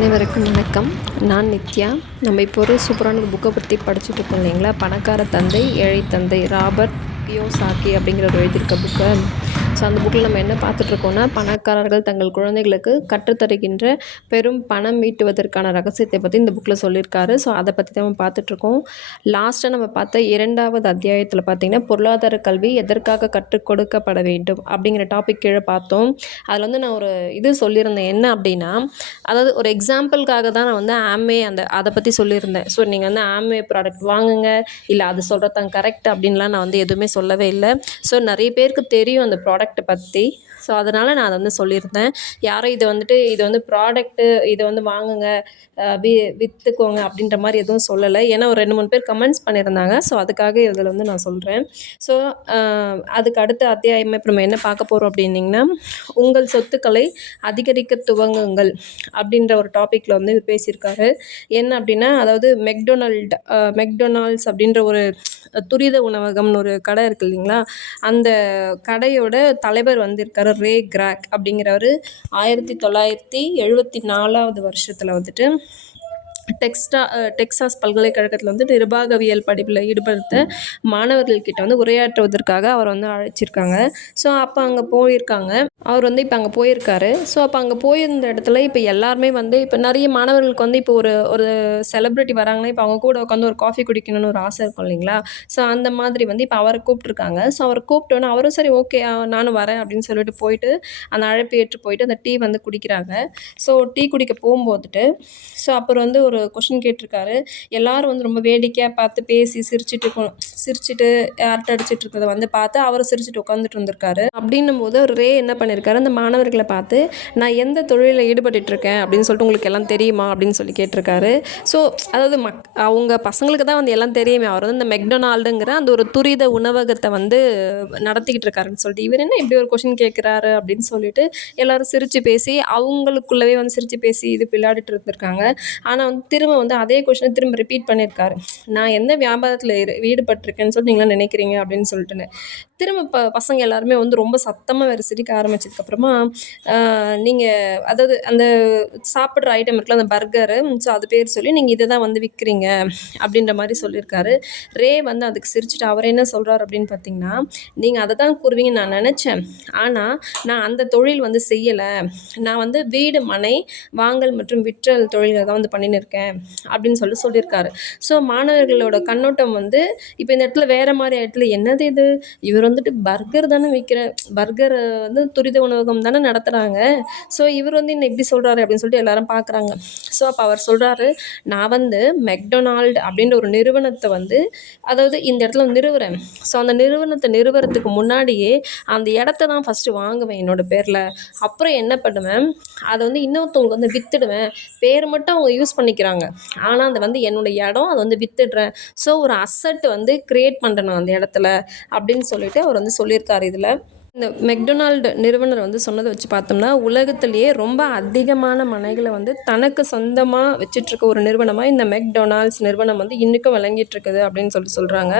அனைவருக்கும் வணக்கம். நான் நித்யா. நம்ம இப்போ ஒரு சூப்பரான ஒரு புக்கை பற்றி படிச்சுட்டு இருக்கோம் இல்லைங்களா? பணக்கார தந்தை ஏழை தந்தை, ராபர்ட் கியோசாக்கி அப்படிங்கிறவர் எழுதியிருக்க புக்கை. ஸோ அந்த புக்கில் நம்ம என்ன பார்த்துட்ருக்கோன்னா, பணக்காரர்கள் தங்கள் குழந்தைகளுக்கு கற்றுத்தருகின்ற பெரும் பணம் ஈட்டுவதற்கான ரகசியத்தை பற்றி இந்த புக்கில் சொல்லியிருக்காரு. ஸோ அதை பற்றி தான் நம்ம பார்த்துட்ருக்கோம். லாஸ்ட்டாக நம்ம பார்த்த 2வது அத்தியாயத்தில் பார்த்திங்கன்னா, பொருளாதார கல்வி எதற்காக கற்றுக் கொடுக்கப்பட வேண்டும் அப்படிங்கிற டாபிக் கீழே பார்த்தோம். அதில் வந்து நான் ஒரு இது சொல்லியிருந்தேன். என்ன அப்படின்னா, அதாவது ஒரு எக்ஸாம்பிளுக்காக தான் நான் வந்து அதை பற்றி சொல்லியிருந்தேன். ஸோ நீங்கள் வந்து ஆம்வே ப்ராடக்ட் வாங்குங்க, இல்லை அது சொல்கிறது தான் கரெக்ட் அப்படின்லாம் நான் வந்து எதுவுமே சொல்லவே இல்லை. ஸோ நிறைய பேருக்கு தெரியும் அந்த ப்ராடக்ட்டை பற்றி. ஸோ அதனால் நான் அதை வந்து சொல்லியிருந்தேன். யாரும் இது வந்து ப்ராடக்ட்டு, இதை வந்து வாங்குங்க, விற்றுக்கோங்க அப்படின்ற மாதிரி எதுவும் சொல்லலை. ஏன்னா ஒரு 2-3 பேர் கமெண்ட்ஸ் பண்ணியிருந்தாங்க. ஸோ அதுக்காக இதில் வந்து நான் சொல்கிறேன். ஸோ அதுக்கு அடுத்த அத்தியாயமே இப்போ நம்ம என்ன பார்க்க போகிறோம் அப்படின்னிங்கன்னா, உங்கள் சொத்துக்களை அதிகரிக்க துவங்குங்கள் அப்படின்ற ஒரு டாப்பிக்கில் வந்து பேசியிருக்காரு. என்ன அப்படின்னா, அதாவது மெக்டொனால்ட்ஸ் அப்படின்ற ஒரு துரித உணவகம்னு ஒரு கடை இருக்குது இல்லைங்களா? அந்த கடையோட தலைவர் வந்திருக்காரு, ரே கிராக் அப்படிங்கிறவர். 1974 வருஷத்தில் வந்துட்டு டெக்சாஸ் பல்கலைக்கழகத்தில் வந்து நிர்வாகவியல் படிப்பில் ஈடுபடுத்த மாணவர்கள்கிட்ட வந்து உரையாற்றுவதற்காக அவர் வந்து அழைச்சிருக்காங்க. ஸோ அப்போ அங்கே போயிருக்காங்க. அவர் வந்து இப்போ அங்கே போயிருக்காரு. ஸோ அப்போ அங்கே போயிருந்த இடத்துல இப்போ எல்லாருமே வந்து இப்போ நிறைய மாணவர்களுக்கு வந்து இப்போ ஒரு செலிப்ரிட்டி வராங்கன்னா, இப்போ அவங்க கூட உட்காந்து ஒரு காஃபி குடிக்கணும்னு ஒரு ஆசை இருக்கும் இல்லைங்களா? ஸோ அந்த மாதிரி வந்து இப்போ அவரை கூப்பிட்ருக்காங்க. ஸோ அவரை கூப்பிட்டோன்னே அவரும் சரி ஓகே நானும் வரேன் அப்படின்னு சொல்லிட்டு போயிட்டு அந்த அழைப்பு ஏற்று போயிட்டு அந்த டீ வந்து குடிக்கிறாங்க. ஸோ டீ குடிக்க போகும்போதுட்டு ஸோ அப்புறம் வந்து ஒரு கொஷின் கேட்டிருக்காரு. எல்லோரும் வந்து ரொம்ப வேடிக்கையாக பார்த்து பேசி சிரிச்சுட்டு அரட்டை அடிச்சிட்டு இருக்கிறத வந்து பார்த்து அவரை சிரிச்சுட்டு உட்காந்துட்டு இருந்திருக்காரு. அப்படின்னும் போது ரே என்ன பண்ணியிருக்காரு, அந்த மாணவர்களை பார்த்து நான் எந்த தொழிலில் ஈடுபட்டுருக்கேன் அப்படின்னு சொல்லிட்டு உங்களுக்கு எல்லாம் தெரியுமா அப்படின்னு சொல்லி கேட்டிருக்காரு. ஸோ அதாவது அவங்க பசங்களுக்கு தான் வந்து எல்லாம் தெரியுமே. அவர் வந்து இந்த மெக்டொனால்டுங்கிற அந்த ஒரு துரித உணவகத்தை வந்து நடத்திக்கிட்டு இருக்காருன்னு சொல்லிட்டு இவர் என்ன இப்படி ஒரு கொஷின் கேட்குறாரு அப்படின்னு சொல்லிட்டு எல்லோரும் சிரித்து பேசி அவங்களுக்குள்ளவே வந்து சிரித்து பேசி இது விளையாடிட்டு இருந்திருக்காங்க. ஆனால் வந்து திரும்ப வந்து அதே கொஷினை திரும்ப ரிப்பீட் பண்ணியிருக்காரு. நான் எந்த வியாபாரத்தில் ஈடுபட்டிருக்கேன்னு சொல்லிட்டு நீங்களாம் நினைக்கிறீங்க அப்படின்னு சொல்லிட்டுன்னு திரும்ப பசங்க எல்லாருமே வந்து ரொம்ப சத்தமாக வேறு சிரிக்க ஆரம்பிச்சதுக்கப்புறமா நீங்கள் அதாவது அந்த சாப்பிட்ற ஐட்டம் இருக்குல்ல, அந்த பர்கரு, ஸோ அது பேர் சொல்லி நீங்கள் இதை தான் வந்து விற்கிறீங்க அப்படின்ற மாதிரி சொல்லியிருக்காரு. ரே வந்து அதுக்கு சிரிச்சுட்டு அவர் என்ன சொல்கிறார் அப்படின்னு பார்த்தீங்கன்னா, நீங்கள் அதை தான் கூறுவீங்கன்னு நான் நினச்சேன். ஆனால் நான் அந்த தொழில் வந்து செய்யலை. நான் வந்து வீடு மனை வாங்கல் மற்றும் விற்றல் தொழில்களை தான் வந்து பண்ணின்னு இருக்கேன் அப்படின்னு சொல்லியிருக்காரு. ஸோ மாணவர்களோட கண்ணோட்டம் வந்து இப்போ இந்த இடத்துல வேறு மாதிரி இடத்துல என்னது இது, இவர் வந்துட்டு பர்கர் தானே பர்கர் வந்து துரித உணவகம் தானே நடத்துகிறாங்க. ஸோ இவர் வந்து என்ன இப்படி சொல்கிறாரு அப்படின்னு சொல்லிட்டு எல்லாரும் பார்க்குறாங்க. ஸோ அப்போ அவர் சொல்கிறாரு, நான் வந்து மெக்டொனால்டு அப்படின்ற ஒரு நிறுவனத்தை வந்து அதாவது இந்த இடத்துல நிறுவுறேன். ஸோ அந்த நிறுவனத்தை நிறுவுறதுக்கு முன்னாடியே அந்த இடத்த தான் ஃபஸ்ட்டு வாங்குவேன் என்னோட பேரில். அப்புறம் என்ன பண்ணுவேன், அதை வந்து இன்னொருத்தவங்களுக்கு வந்து விற்றுடுவேன். பேர் மட்டும் அவங்க யூஸ் பண்ணிக்கிறாங்க, ஆனால் அது வந்து என்னோடய இடம், அதை வந்து விற்றுடுறேன். ஸோ ஒரு அசட் வந்து க்ரியேட் பண்ணுறேன் நான் அந்த இடத்துல அப்படின்னு சொல்லிட்டு அவர் வந்து சொல்லியிருக்காரு. இதில் இந்த மெக்டொனால்டு நிறுவனர் வந்து சொன்னதை வச்சு பார்த்தோம்னா, உலகத்திலேயே ரொம்ப அதிகமான மனைகளை வந்து தனக்கு சொந்தமாக வச்சிட்ருக்க ஒரு நிறுவனமாக இந்த மெக்டொனால்ட்ஸ் நிறுவனம் வந்து இன்றைக்கும் விளங்கிட்டுருக்குது அப்படின்னு சொல்கிறாங்க.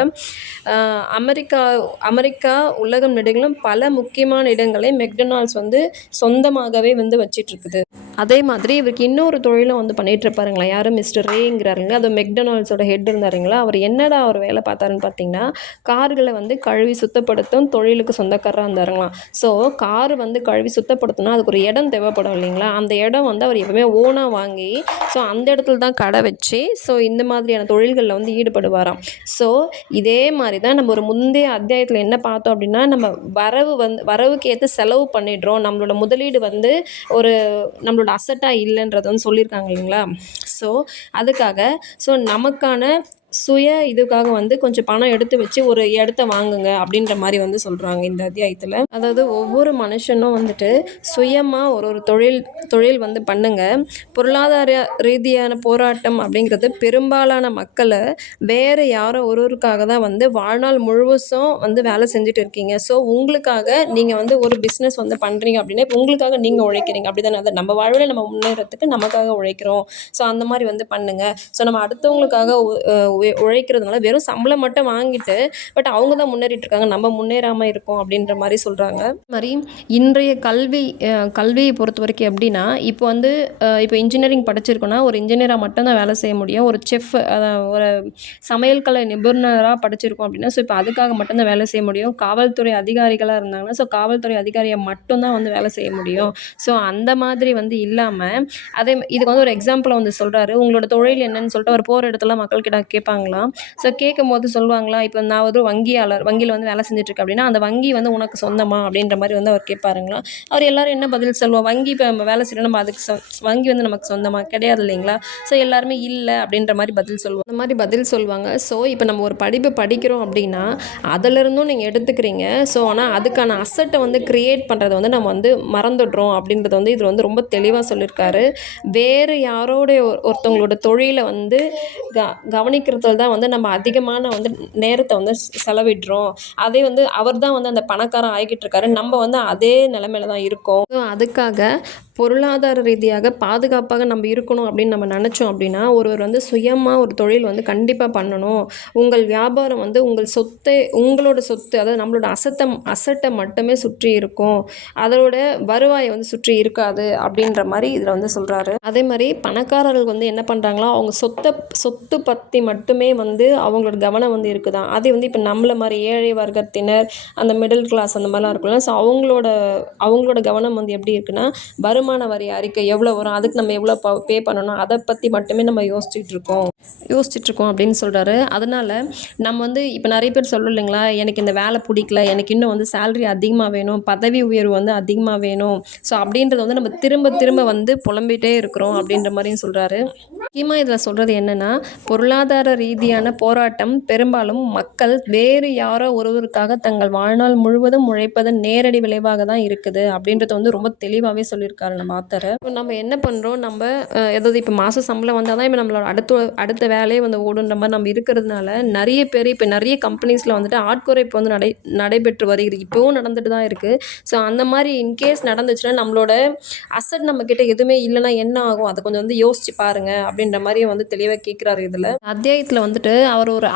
அமெரிக்கா உலகம் நெடுகிலும் பல முக்கியமான இடங்களை மெக்டொனால்ட்ஸ் வந்து சொந்தமாகவே வந்து வச்சிட்ருக்குது. அதே மாதிரி இவருக்கு இன்னொரு தொழிலும் வந்து பண்ணிகிட்ருப்பாருங்களா, யாரும் மிஸ்டர் ரேங்கிறாருங்க, அது மெக்டொனால்ட்ஸோட ஹெட் இருந்தாருங்களா. அவர் வேலை பார்த்தாருன்னு பார்த்தீங்கன்னா, கார்களை வந்து கழுவி சுத்தப்படுத்தும் தொழிலுக்கு சொந்தக்காரராக இருந்தாருங்களாம். ஸோ கார் வந்து கழுவி சுத்தப்படுத்தணும்னா அதுக்கு ஒரு இடம் தேவைப்படும் இல்லைங்களா. அந்த இடம் வந்து அவர் எப்பவுமே ஓனாக வாங்கி ஸோ அந்த இடத்துல தான் கடை வச்சு ஸோ இந்த மாதிரியான தொழில்களில் வந்து ஈடுபடுவாராம். ஸோ இதே மாதிரி தான் நம்ம ஒரு முந்தைய அத்தியாயத்தில் என்ன பார்த்தோம் அப்படின்னா, நம்ம வரவுக்கு ஏற்ற செலவு பண்ணிடுறோம், நம்மளோட முதலீடு வந்து நம்மளோட அசட்டாக இல்லைன்றதை வந்து சொல்லியிருக்காங்க இல்லைங்களா. ஸோ அதுக்காக நமக்கான இதுக்காக வந்து கொஞ்சம் பணம் எடுத்து வச்சு ஒரு இடத்த வாங்குங்க அப்படின்ற மாதிரி வந்து சொல்கிறாங்க இந்த அத்தியாயத்தில். அதாவது ஒவ்வொரு மனுஷனும் வந்துட்டு சுயமாக ஒரு தொழில் வந்து பண்ணுங்க. பொருளாதார ரீதியான போராட்டம் அப்படிங்கிறது பெரும்பாலான மக்களை வேறு யாரோ ஒருவருக்காக தான் வந்து வாழ்நாள் முழுவதும் வந்து வேலை செஞ்சுட்டு இருக்கீங்க. ஸோ உங்களுக்காக நீங்கள் வந்து ஒரு பிஸ்னஸ் வந்து பண்ணுறீங்க அப்படின்னா உங்களுக்காக நீங்கள் உழைக்கிறீங்க அப்படி தானே. அதை நம்ம வாழ்வில் நம்ம முன்னேறத்துக்கு நமக்காக உழைக்கிறோம். ஸோ அந்த மாதிரி வந்து பண்ணுங்கள். ஸோ நம்ம அடுத்தவங்களுக்காக உழைக்கிறதுனால வெறும் சம்பளம் மட்டும் வாங்கிட்டு பட் அவங்க தான் முன்னேறிட்டு இருக்காங்க, நம்ம முன்னேறாமல் இருக்கோம் அப்படின்ற மாதிரி சொல்கிறாங்க. மாதிரி இன்றைய கல்வியை பொறுத்த வரைக்கும் எப்படின்னா, இப்போ வந்து இப்போ இன்ஜினியரிங் படிச்சிருக்கோன்னா ஒரு இன்ஜினியராக மட்டும்தான் வேலை செய்ய முடியும். ஒரு செஃப், ஒரு சமையல் கலை நிபுணராக படிச்சிருக்கோம் அப்படின்னா, ஸோ இப்போ அதுக்காக மட்டும்தான் வேலை செய்ய முடியும். காவல்துறை அதிகாரிகளாக இருந்தாங்கன்னா, ஸோ காவல்துறை அதிகாரியை மட்டும்தான் வந்து வேலை செய்ய முடியும். ஸோ அந்த மாதிரி வந்து இல்லாமல், இதுக்கு வந்து ஒரு எக்ஸாம்பிளை வந்து சொல்கிறாரு. உங்களோட தொழில் என்னன்னு சொல்லிட்டு அவர் போகிற இடத்துல மக்கள்கிட்ட கேட்பாங்களாம். ஸோ கேட்கும்போது சொல்லுவாங்களா, இப்போ நான் ஒரு வங்கியாளர், வங்கியில் வந்து வேலை செஞ்சுட்ருக்கேன் அப்படின்னா, அந்த வங்கி வந்து உனக்கு சொந்தமா அப்படின்ற மாதிரி வந்து அவர் கேட்பாருங்களாம். அவர் எல்லாரும் என்ன பதில் சொல்லுவோம், வங்கி இப்போ நம்ம வேலை செய்யணும், நம்ம அதுக்கு வங்கி வந்து நமக்கு சொந்தமா கிடையாது இல்லைங்களா. ஸோ எல்லாருமே இல்லை அப்படின்ற மாதிரி பதில் சொல்லுவோம். அந்த மாதிரி பதில் சொல்லுவாங்க. ஸோ இப்போ நம்ம ஒரு படிப்பு படிக்கிறோம் அப்படின்னா அதிலிருந்தும் நீங்கள் எடுத்துக்கிறீங்க. ஸோ ஆனால் அதுக்கான அசட்டை வந்து க்ரியேட் பண்ணுறத வந்து நம்ம வந்து மறந்துடுறோம் அப்படின்றத வந்து இதில் வந்து ரொம்ப தெளிவாக சொல்லியிருக்காரு. வேறு யாரோடைய ஒருத்தவங்களோட தொழிலை வந்து கவனிக்கிறதுல தான் வந்து நம்ம அதிகமான வந்து நேரத்தை வந்து செலவிடுறோம். அதே வந்து அவர் தான் வந்து அந்த பணக்காரன் ஆகிக்கிட்டு இருக்காரு, நம்ம வந்து அதே நிலைமையில தான் இருக்கோம். ஸோ அதுக்காக பொருளாதார ரீதியாக பாதுகாப்பாக நம்ம இருக்கணும் அப்படின்னு நம்ம நினச்சோம் அப்படின்னா, ஒருவர் வந்து சுயமாக ஒரு தொழில் வந்து கண்டிப்பாக பண்ணணும். உங்கள் வியாபாரம் வந்து உங்களோட சொத்து, அதாவது நம்மளோட அசட்டை மட்டுமே சுற்றி இருக்கும், அதோட வருவாயை வந்து சுற்றி இருக்காது அப்படின்ற மாதிரி இதில் வந்து சொல்கிறாரு. அதே மாதிரி பணக்காரர்கள் வந்து என்ன பண்ணுறாங்களோ, அவங்க சொத்து பற்றி மட்டுமே வந்து அவங்களோட கவனம் வந்து இருக்குதான். அதே வந்து இப்போ நம்மள மாதிரி ஏழை வர்க்கத்தினர், அந்த மிடில் கிளாஸ் அந்த மாதிரிலாம் இருக்குல்ல, ஸோ அவங்களோட கவனம் வந்து எப்படி இருக்குன்னா, வருமான வரி அறிக்கை எவ்வளோ வரும், அதுக்கு நம்ம எவ்வளோ பே பண்ணணும், அதை பற்றி மட்டுமே நம்ம யோசிச்சுட்ருக்கோம் அப்படின்னு சொல்கிறாரு. அதனால் நம்ம வந்து இப்போ நிறைய பேர் சொல்கிறோம் இல்லைங்களா, எனக்கு இந்த வேலை பிடிக்கல, எனக்கு இன்னும் வந்து சேலரி அதிகமாக வேணும், பதவி உயர்வு வந்து அதிகமாக வேணும், ஸோ அப்படின்றத வந்து நம்ம திரும்ப திரும்ப வந்து புலம்பிகிட்டே இருக்கிறோம் அப்படின்ற மாதிரியும் சொல்கிறாரு. முக்கியமாக இதில் சொல்கிறது என்னென்னா, பொருளாதார ரீதியான போராட்டம் பெரும்பாலும் மக்கள் வேறு யாரோ ஒருவருக்காக தங்கள் வாழ்நாள் முழுவதும் உழைப்பதன் நேரடி விளைவாக தான் இருக்குது அப்படின்றத வந்து ரொம்ப தெளிவாகவே சொல்லியிருக்காரு நம்ம ஆத்தர். நம்ம என்ன பண்ணுறோம், நம்ம ஏதாவது இப்போ மாத சம்பளம் வந்தால் தான் இப்போ நம்மளோட அடுத்த வேலையை வந்து ஓடுன்ற மாதிரி நம்ம இருக்கிறதுனால நிறைய பேர் இப்போ நிறைய கம்பெனிஸில் வந்துட்டு ஆட்குறைப்பு வந்து நடைபெற்று வருகிறது, இப்போவும் நடந்துட்டு தான் இருக்குது. ஸோ அந்த மாதிரி இன்கேஸ் நடந்துச்சுன்னா நம்மளோட அசட் நம்மக்கிட்ட எதுவுமே இல்லைன்னா என்ன ஆகும், அதை கொஞ்சம் வந்து யோசிச்சு பாருங்கள் அப்படின்ற மாதிரியும் வந்து தெளிவாக கேட்குறாரு. இதில் அத்தியாயத்தில் வந்துட்டு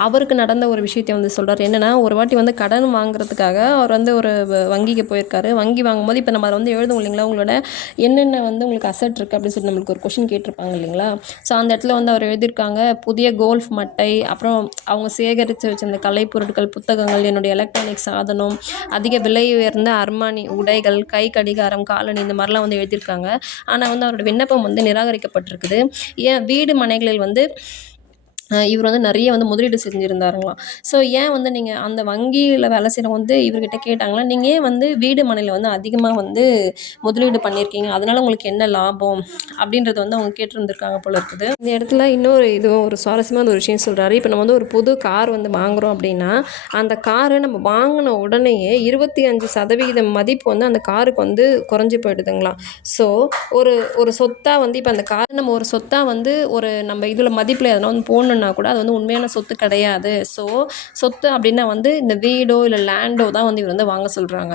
அவருக்கு நடந்த ஒரு விஷயத்தை வந்து சொல்கிறார். என்னென்னா, ஒரு வாட்டி வந்து கடன் வாங்குறதுக்காக அவர் வந்து ஒரு வங்கிக்கு போயிருக்காரு. வங்கி வாங்கும்போது இப்போ நம்ம அதை வந்து எழுதும் இல்லைங்களா, உங்களோட என்னென்ன வந்து உங்களுக்கு அசட் இருக்குது அப்படின்னு சொல்லி நம்மளுக்கு ஒரு கொஷின் கேட்டிருப்பாங்க இல்லைங்களா. ஸோ அந்த இடத்துல வந்து அவர் எழுதியிருக்காங்க, புதிய கோல்ஃப் மட்டை, அப்புறம் அவங்க சேகரித்து வச்சிருந்த கலைப்பொருட்கள், புத்தகங்கள், என்னுடைய எலக்ட்ரானிக் சாதனம், அதிக விலை உயர்ந்த அர்மானி உடைகள், கை கடிகாரம், காலணி, இந்த மாதிரிலாம் வந்து எழுதியிருக்காங்க. ஆனால் வந்து அவரோட விண்ணப்பம் வந்து நிராகரிக்கப்பட்டிருக்குது. ஏன் வீடு மனைகளில் வந்து இவர் வந்து நிறைய வந்து முதலீடு செஞ்சுருந்தாருங்களாம். ஸோ ஏன் வந்து நீங்கள் அந்த வங்கியில் வேலை செய்கிறவங்க வந்து இவர்கிட்ட கேட்டாங்களா, நீங்கள் ஏன் வந்து வீடு மனையில் வந்து அதிகமாக வந்து முதலீடு பண்ணியிருக்கீங்க, அதனால் உங்களுக்கு என்ன லாபம் அப்படின்றத வந்து அவங்க கேட்டிருந்துருக்காங்க போல இருக்குது. இந்த இடத்துல இதுவும் ஒரு சுவாரஸ்யமான ஒரு விஷயம் சொல்கிறாரு. இப்போ நம்ம வந்து ஒரு புது கார் வந்து வாங்குகிறோம் அப்படின்னா, அந்த காரை நம்ம வாங்கின உடனேயே 25% மதிப்பு வந்து அந்த காருக்கு வந்து குறைஞ்சி போயிடுதுங்களாம். ஸோ ஒரு சொத்தாக வந்து இப்போ அந்த கார் நம்ம ஒரு சொத்தாக வந்து நம்ம இதில் மதிப்பில் எதனா வந்து போடணுன்னா கூட அது வந்து உண்மையான சொத்து கிடையாது. ஸோ சொத்து அப்படின்னா வந்து இந்த வீடோ இல்லை லேண்டோ தான் வந்து இவர் வந்து வாங்க சொல்கிறாங்க.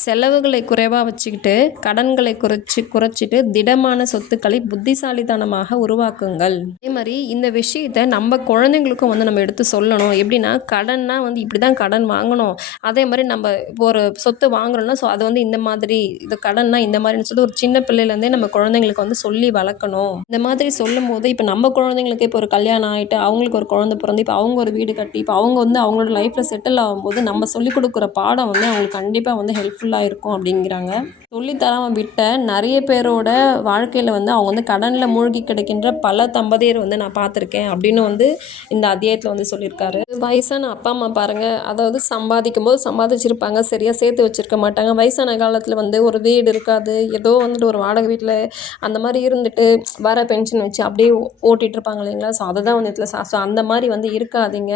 செலவுகளை குறைவாக வச்சுக்கிட்டு கடன்களை குறைச்சிட்டு திடமான சொத்துக்களை புத்திசாலித்தனமாக உருவாக்குங்கள். அதே மாதிரி இந்த விஷயத்தை நம்ம குழந்தைங்களுக்கும் வந்து நம்ம எடுத்து சொல்லணும். எப்படின்னா, கடன்னா வந்து இப்படி தான் கடன் வாங்கணும், அதே மாதிரி நம்ம இப்போ ஒரு சொத்து வாங்குறோம்னா ஸோ அது வந்து இந்த மாதிரி, இது கடன்னா இந்த மாதிரின்னு சொல்லி ஒரு சின்ன பிள்ளையிலேருந்தே நம்ம குழந்தைங்களுக்கு வந்து சொல்லி வளர்க்கணும். இந்த மாதிரி சொல்லும் போது இப்போ நம்ம குழந்தைங்களுக்கு இப்போ ஒரு கல்யாணம் ஆகிட்டு அவங்களுக்கு ஒரு குழந்தை பிறந்து இப்போ அவங்க ஒரு வீடு கட்டி இப்போ அவங்க வந்து அவங்களோட லைஃப்பில் செட்டில் ஆகும்போது நம்ம சொல்லிக் கொடுக்குற பாடம் வந்து அவங்களுக்கு கண்டிப்பாக வந்து ஹெல்ப்ஃபுல்லாக இருக்கும் அப்படிங்கிறாங்க. சொல்லித்தராமல் விட்ட நிறைய பேரோட வாழ்க்கையில் வந்து அவங்க வந்து கடனில் மூழ்கி கிடைக்கின்ற பல தம்பதியர் வந்து நான் பார்த்துருக்கேன் அப்படின்னு வந்து இந்த அத்தியாயத்தில் வந்து சொல்லியிருக்காரு. வயசான அப்பா அம்மா பாருங்கள், அதாவது சம்பாதிக்கும் போது சம்பாதிச்சிருப்பாங்க, சரியாக சேர்த்து வச்சுருக்க மாட்டாங்க. வயசான காலத்தில் வந்து ஒரு வீடு இருக்காது, ஏதோ வந்துட்டு ஒரு வாடகை வீட்டில் அந்த மாதிரி இருந்துட்டு வர பென்ஷன் வச்சு அப்படியே ஓட்டிகிட்டு இருப்பாங்க இல்லைங்களா. ஸோ அதை தான் வந்து இதில் ஸோ அந்த மாதிரி வந்து இருக்காதீங்க.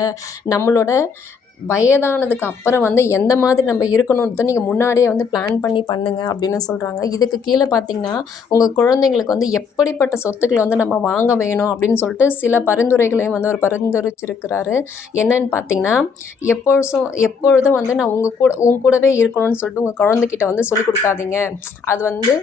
நம்மளோட வயதானதுக்கு அப்புறம் வந்து எந்த மாதிரி நம்ம இருக்கணுன்றதை நீங்கள் முன்னாடியே வந்து பிளான் பண்ணி பண்ணுங்கள் அப்படின்னு சொல்கிறாங்க. இதுக்கு கீழே பார்த்தீங்கன்னா, உங்கள் குழந்தைங்களுக்கு வந்து எப்படிப்பட்ட சொத்துக்களை வந்து நம்ம வாங்க வேணும் அப்படின்னு சொல்லிட்டு சில பரிந்துரைகளையும் வந்து அவர் பரிந்துரைச்சிருக்கிறாரு. என்னன்னு பார்த்தீங்கன்னா, எப்பொழுதும் வந்து நான் உங்க கூடவே இருக்கணும்னு சொல்லிட்டு உங்கள் குழந்தைகிட்ட வந்து சொல்லிக் கொடுக்காதீங்க. அது வந்து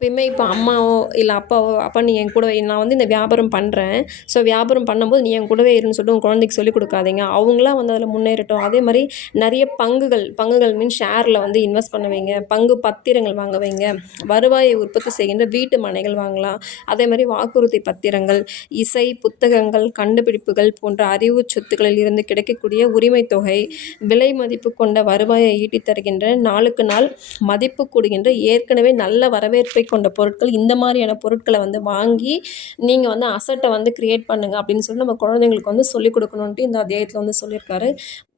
எப்பயுமே இப்போ அம்மாவோ இல்லை அப்பாவோ, "அப்பா நீ என் கூடவே நான் வந்து இந்த வியாபாரம் பண்ணுறேன். ஸோ வியாபாரம் பண்ணும்போது நீ என் கூடவே இருன்னு" சொல்லிட்டு உங்க குழந்தைக்கு சொல்லிக் கொடுக்காதீங்க. அவங்களா வந்து அதில் முன்னேறட்டும். அதே மாரி நெறைய பங்குகள் மீன்ஸ் ஷேரில் வந்து இன்வெஸ்ட் பண்ண வைங்க. பங்கு பத்திரங்கள் வாங்க வைங்க. வருவாயை உற்பத்தி செய்கின்ற வீட்டு மனைகள் வாங்கலாம். அதே மாரி வாக்குறுதி பத்திரங்கள், இசை, புத்தகங்கள், கண்டுபிடிப்புகள் போன்ற அறிவுச் சொத்துக்களில் இருந்து கிடைக்கக்கூடிய உரிமைத் தொகை, விலை மதிப்பு கொண்ட வருவாயை ஈட்டித் தருகின்ற, நாளுக்கு நாள் மதிப்பு கூடுகின்ற, ஏற்கனவே நல்ல வரவேற்பை கொண்ட பொருட்கள், இந்த மாரியான பொருட்கள வந்து வாங்கி நீங்க வந்து அசட்ட வந்து கிரியேட் பண்ணுங்க அப்படின்னு சொல்லி நம்ம குழந்தைங்களுக்கு வந்து சொல்லிக் கொடுக்கணுன்ட்டு இந்த அத்தியாயத்தில வந்து சொல்லியிருக்காரு.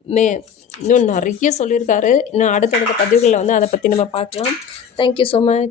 மே இன்னும் நெறைய சொல்லியிருக்காரு. இன்னும் அடுத்தடுத்த பதிவுகள்ல வந்து அத பத்தி நம்ம பார்க்கலாம். Thank you so much.